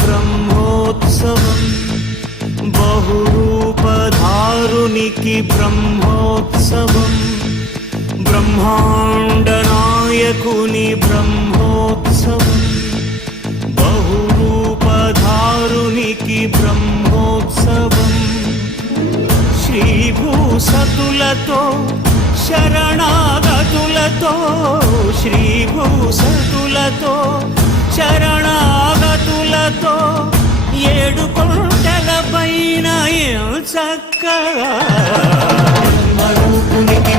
బ్రహ్మోత్సవం బహురూపధారునికి బ్రహ్మోత్సవం బ్రహ్మాండ నాయకుని బ్రహ్మోత్సవం బహురూపధారునికి బ్రహ్మోత్సవం శ్రీభూసతులతో శరణాగతులతో శ్రీభూసతులతో శరణాగతులతో 7 కొండల పైన చక్కగా బ్రహ్మరూపునికి